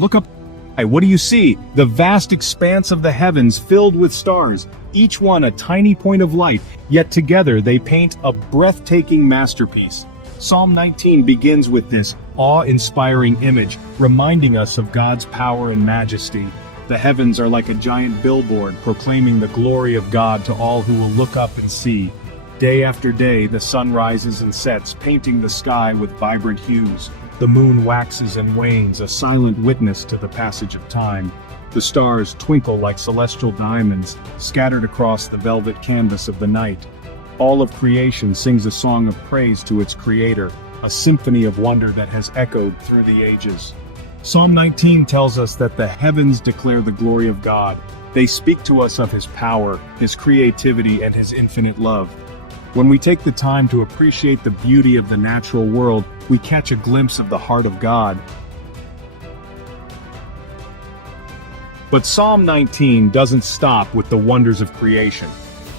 Look up. Hey, what do you see? The vast expanse of the heavens filled with stars, each one a tiny point of light, yet together they paint a breathtaking masterpiece. Psalm 19 begins with this awe-inspiring image, reminding us of God's power and majesty. The heavens are like a giant billboard proclaiming the glory of God to all who will look up and see. Day after day, the sun rises and sets, painting the sky with vibrant hues. The moon waxes and wanes, a silent witness to the passage of time. The stars twinkle like celestial diamonds, scattered across the velvet canvas of the night. All of creation sings a song of praise to its creator, a symphony of wonder that has echoed through the ages. Psalm 19 tells us that the heavens declare the glory of God. They speak to us of His power, His creativity, and His infinite love. When we take the time to appreciate the beauty of the natural world, we catch a glimpse of the heart of God. But Psalm 19 doesn't stop with the wonders of creation.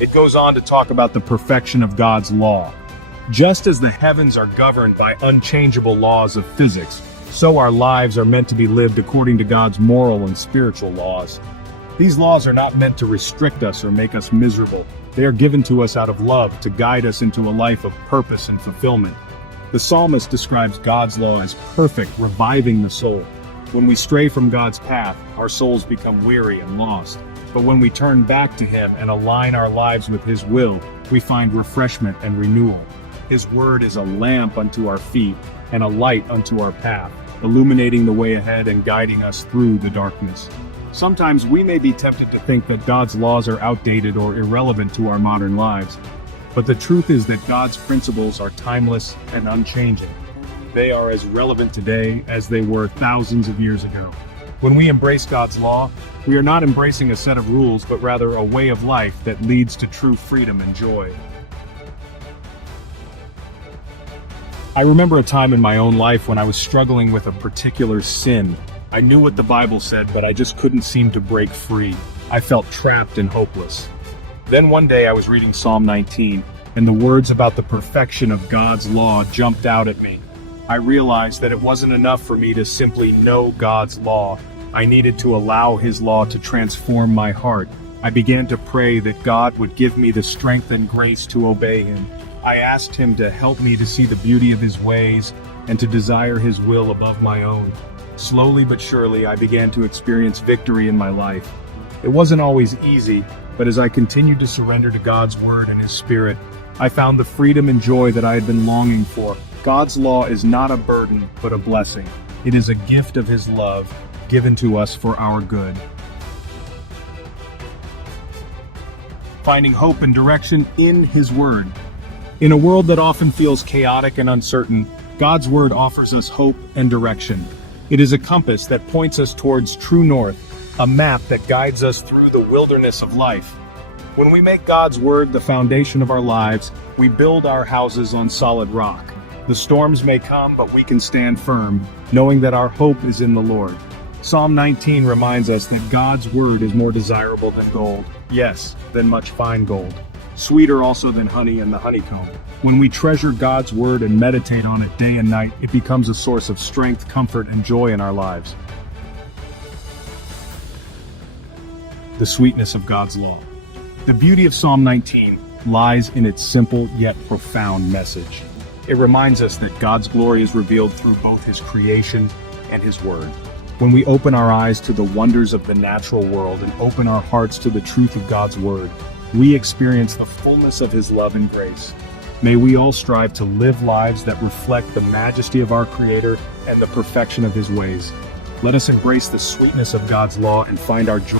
It goes on to talk about the perfection of God's law. Just as the heavens are governed by unchangeable laws of physics, so our lives are meant to be lived according to God's moral and spiritual laws. These laws are not meant to restrict us or make us miserable. They are given to us out of love to guide us into a life of purpose and fulfillment. The psalmist describes God's law as perfect, reviving the soul. When we stray from God's path, our souls become weary and lost. But when we turn back to Him and align our lives with His will, we find refreshment and renewal. His word is a lamp unto our feet and a light unto our path, illuminating the way ahead and guiding us through the darkness. Sometimes we may be tempted to think that God's laws are outdated or irrelevant to our modern lives. But the truth is that God's principles are timeless and unchanging. They are as relevant today as they were thousands of years ago. When we embrace God's law, we are not embracing a set of rules, but rather a way of life that leads to true freedom and joy. I remember a time in my own life when I was struggling with a particular sin. I knew what the Bible said, but I just couldn't seem to break free. I felt trapped and hopeless. Then one day I was reading Psalm 19, and the words about the perfection of God's law jumped out at me. I realized that it wasn't enough for me to simply know God's law. I needed to allow His law to transform my heart. I began to pray that God would give me the strength and grace to obey Him. I asked Him to help me to see the beauty of His ways and to desire His will above my own. Slowly but surely, I began to experience victory in my life. It wasn't always easy, but as I continued to surrender to God's Word and His Spirit, I found the freedom and joy that I had been longing for. God's law is not a burden, but a blessing. It is a gift of His love, given to us for our good. Finding hope and direction in His Word. In a world that often feels chaotic and uncertain, God's Word offers us hope and direction. It is a compass that points us towards true north, a map that guides us through the wilderness of life. When we make God's Word the foundation of our lives, we build our houses on solid rock. The storms may come, but we can stand firm, knowing that our hope is in the Lord. Psalm 19 reminds us that God's Word is more desirable than gold, yes, than much fine gold. Sweeter also than honey and the honeycomb. When we treasure God's Word and meditate on it day and night, it becomes a source of strength, comfort, and joy in our lives. The sweetness of God's law. The beauty of Psalm 19 lies in its simple yet profound message. It reminds us that God's glory is revealed through both His creation and His Word. When we open our eyes to the wonders of the natural world and open our hearts to the truth of God's Word, we experience the fullness of His love and grace. May we all strive to live lives that reflect the majesty of our Creator and the perfection of His ways. Let us embrace the sweetness of God's law and find our joy.